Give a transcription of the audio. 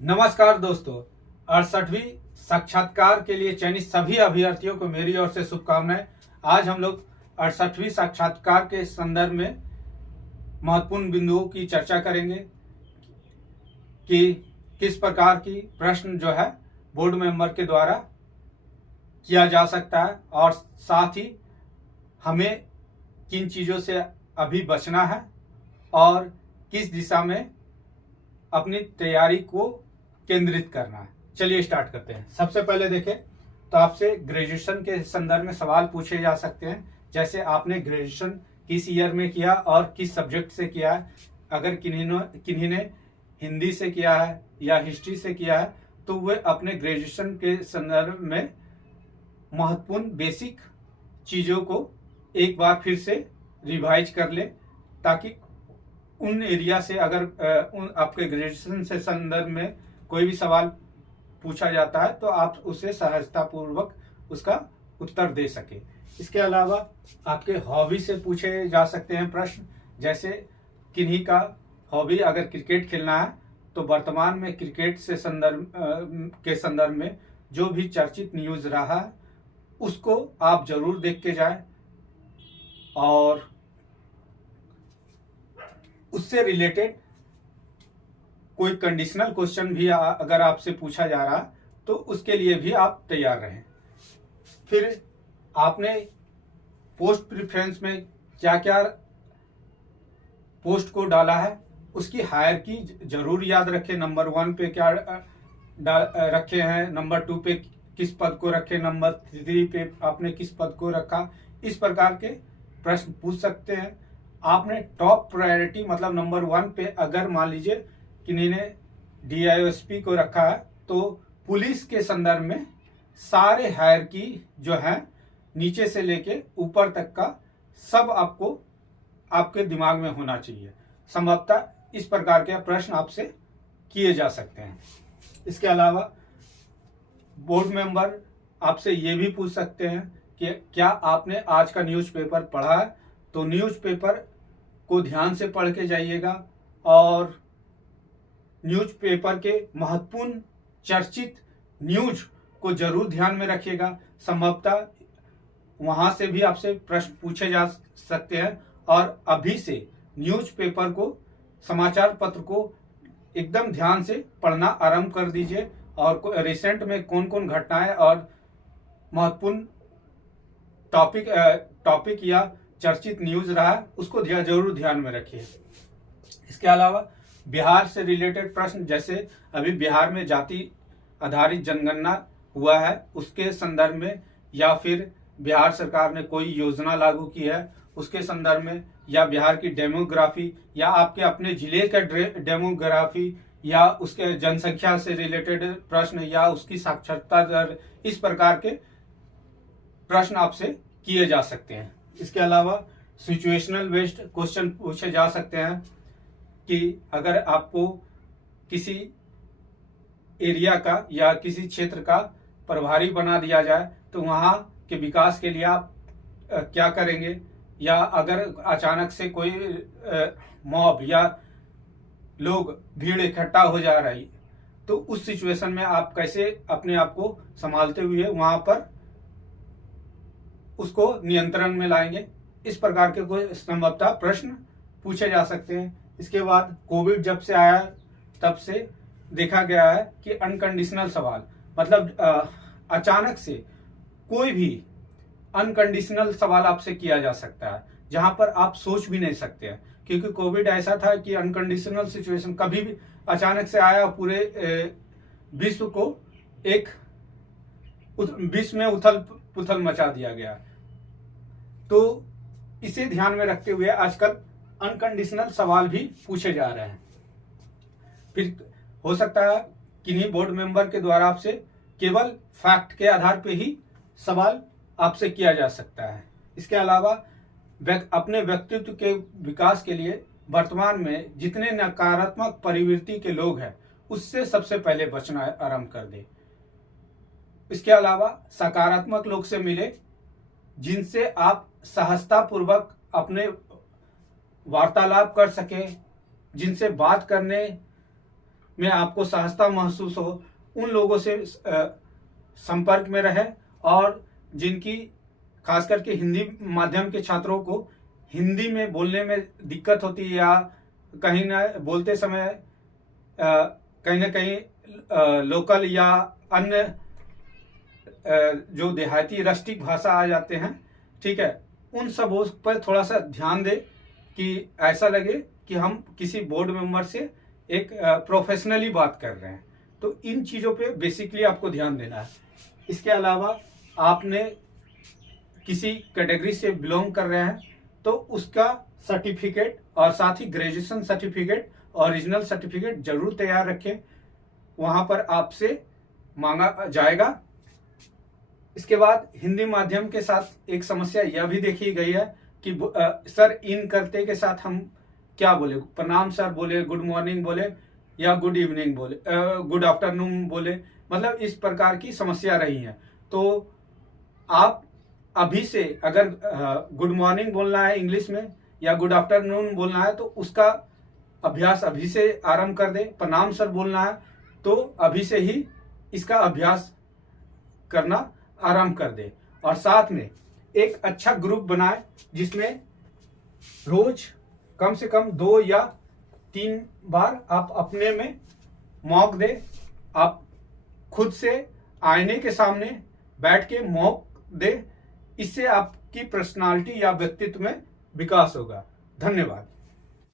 नमस्कार दोस्तों, 68वीं साक्षात्कार के लिए चयनित सभी अभ्यर्थियों को मेरी ओर से शुभकामनाएं। आज हम लोग 68वीं साक्षात्कार के संदर्भ में महत्वपूर्ण बिंदुओं की चर्चा करेंगे कि किस प्रकार की प्रश्न जो है बोर्ड मेंबर के द्वारा किया जा सकता है और साथ ही हमें किन चीज़ों से अभी बचना है और किस दिशा में अपनी तैयारी को केंद्रित करना है। चलिए स्टार्ट करते हैं। सबसे पहले देखें तो आपसे ग्रेजुएशन के संदर्भ में सवाल पूछे जा सकते हैं, जैसे आपने ग्रेजुएशन किस ईयर में किया और किस सब्जेक्ट से किया है। अगर किन्हीं ने हिंदी से किया है या हिस्ट्री से किया है तो वे अपने ग्रेजुएशन के संदर्भ में महत्वपूर्ण बेसिक चीज़ों को एक बार फिर से रिवाइज कर ले, ताकि उन एरिया से अगर उन आपके ग्रेजुएशन से संदर्भ में कोई भी सवाल पूछा जाता है तो आप उसे सहजतापूर्वक उसका उत्तर दे सके। इसके अलावा आपके हॉबी से पूछे जा सकते हैं प्रश्न, जैसे किन्हीं का हॉबी अगर क्रिकेट खेलना है तो वर्तमान में क्रिकेट से संदर्भ में जो भी चर्चित न्यूज़ रहा है उसको आप जरूर देख के जाएं और उससे रिलेटेड कोई कंडीशनल क्वेश्चन भी अगर आपसे पूछा जा रहा तो उसके लिए भी आप तैयार रहें। फिर आपने पोस्ट प्रेफरेंस में क्या क्या पोस्ट को डाला है उसकी हायरार्की जरूर याद रखें। नंबर 1 पे क्या रखे हैं, नंबर 2 पे किस पद को रखे, नंबर 3 पे आपने किस पद को रखा। इस प्रकार के प्रश्न पूछ सकते हैं। आपने टॉप प्रायोरिटी मतलब नंबर 1 पे अगर मान लीजिए किन्हीं ने DISP को रखा है तो पुलिस के संदर्भ में सारे हायरार्की जो है नीचे से लेके ऊपर तक का सब आपको आपके दिमाग में होना चाहिए। संभवतः इस प्रकार के प्रश्न आपसे किए जा सकते हैं। इसके अलावा बोर्ड मेंबर आपसे ये भी पूछ सकते हैं कि क्या आपने आज का न्यूज़पेपर पढ़ा है, तो न्यूज़पेपर को ध्यान से पढ़ के जाइएगा और न्यूज़पेपर के महत्वपूर्ण चर्चित न्यूज को जरूर ध्यान में रखिएगा। संभवतः वहां से भी आपसे प्रश्न पूछे जा सकते हैं और अभी से न्यूज़पेपर को, समाचार पत्र को एकदम ध्यान से पढ़ना आरंभ कर दीजिए और रिसेंट में कौन कौन घटनाएं और महत्वपूर्ण टॉपिक या चर्चित न्यूज रहा है उसको जरूर ध्यान में रखिए। इसके अलावा बिहार से रिलेटेड प्रश्न, जैसे अभी बिहार में जाति आधारित जनगणना हुआ है उसके संदर्भ में, या फिर बिहार सरकार ने कोई योजना लागू की है उसके संदर्भ में, या बिहार की डेमोग्राफी या आपके अपने जिले का डेमोग्राफी या उसके जनसंख्या से रिलेटेड प्रश्न या उसकी साक्षरता दर, इस प्रकार के प्रश्न आपसे किए जा सकते हैं। इसके अलावा सिचुएशनल बेस्ड क्वेश्चन पूछे जा सकते हैं कि अगर आपको किसी एरिया का या किसी क्षेत्र का प्रभारी बना दिया जाए तो वहाँ के विकास के लिए आप क्या करेंगे, या अगर अचानक से कोई मॉब या लोग भीड़ इकट्ठा हो जा रही तो उस सिचुएशन में आप कैसे अपने आप को संभालते हुए वहाँ पर उसको नियंत्रण में लाएंगे। इस प्रकार के कोई संभवतः प्रश्न पूछे जा सकते हैं। इसके बाद कोविड जब से आया तब से देखा गया है कि अनकंडीशनल सवाल, मतलब अचानक से कोई भी अनकंडीशनल सवाल आपसे किया जा सकता है जहां पर आप सोच भी नहीं सकते हैं, क्योंकि कोविड ऐसा था कि अनकंडीशनल सिचुएशन कभी भी अचानक से आया, पूरे विश्व को एक विश्व में उथल पुथल मचा दिया गया। तो इसे ध्यान में रखते हुए आजकल अनकंडीशनल सवाल भी पूछे जा रहे हैं। फिर हो सकता है किन्हीं बोर्ड मेंबर के द्वारा आपसे केवल फैक्ट के आधार पे ही सवाल आपसे किया जा सकता है। इसके अलावा अपने व्यक्तित्व के विकास के लिए वर्तमान में जितने नकारात्मक प्रवृत्ति के लोग हैं उससे सबसे पहले बचना आरंभ कर दे। इसके अलावा सकारात्मक लोग से मिले जिनसे आप सहजतापूर्वक अपने वार्तालाप कर सके, जिनसे बात करने में आपको सहजता महसूस हो, उन लोगों से संपर्क में रहे, और जिनकी खास करके हिंदी माध्यम के छात्रों को हिंदी में बोलने में दिक्कत होती है, या कहीं ना बोलते समय कहीं ना कहीं लोकल या अन्य जो देहाती रस्टिक भाषा आ जाते हैं, ठीक है, उन सब पर थोड़ा सा ध्यान दे कि ऐसा लगे कि हम किसी बोर्ड मेंबर से एक प्रोफेशनली बात कर रहे हैं। तो इन चीज़ों पे बेसिकली आपको ध्यान देना है। इसके अलावा आपने किसी कैटेगरी से बिलोंग कर रहे हैं तो उसका सर्टिफिकेट और साथ ही ग्रेजुएशन सर्टिफिकेट, ओरिजिनल सर्टिफिकेट जरूर तैयार रखें, वहां पर आपसे मांगा जाएगा। इसके बाद हिंदी माध्यम के साथ एक समस्या यह भी देखी गई है कि सर इन करते के साथ हम क्या बोले, प्रणाम सर बोले, गुड मॉर्निंग बोले, या गुड इवनिंग बोले, गुड आफ्टरनून बोले, मतलब इस प्रकार की समस्या रही है। तो आप अभी से अगर गुड मॉर्निंग बोलना है इंग्लिश में या गुड आफ्टरनून बोलना है तो उसका अभ्यास अभी से आरंभ कर दे। प्रणाम सर बोलना है तो अभी से ही इसका अभ्यास करना आरंभ कर दे, और साथ में एक अच्छा ग्रुप बनाए जिसमें रोज कम से कम 2 या 3 बार आप अपने में मॉक दे। आप खुद से आईने के सामने बैठ के मॉक दे, इससे आपकी पर्सनालिटी या व्यक्तित्व में विकास होगा। धन्यवाद।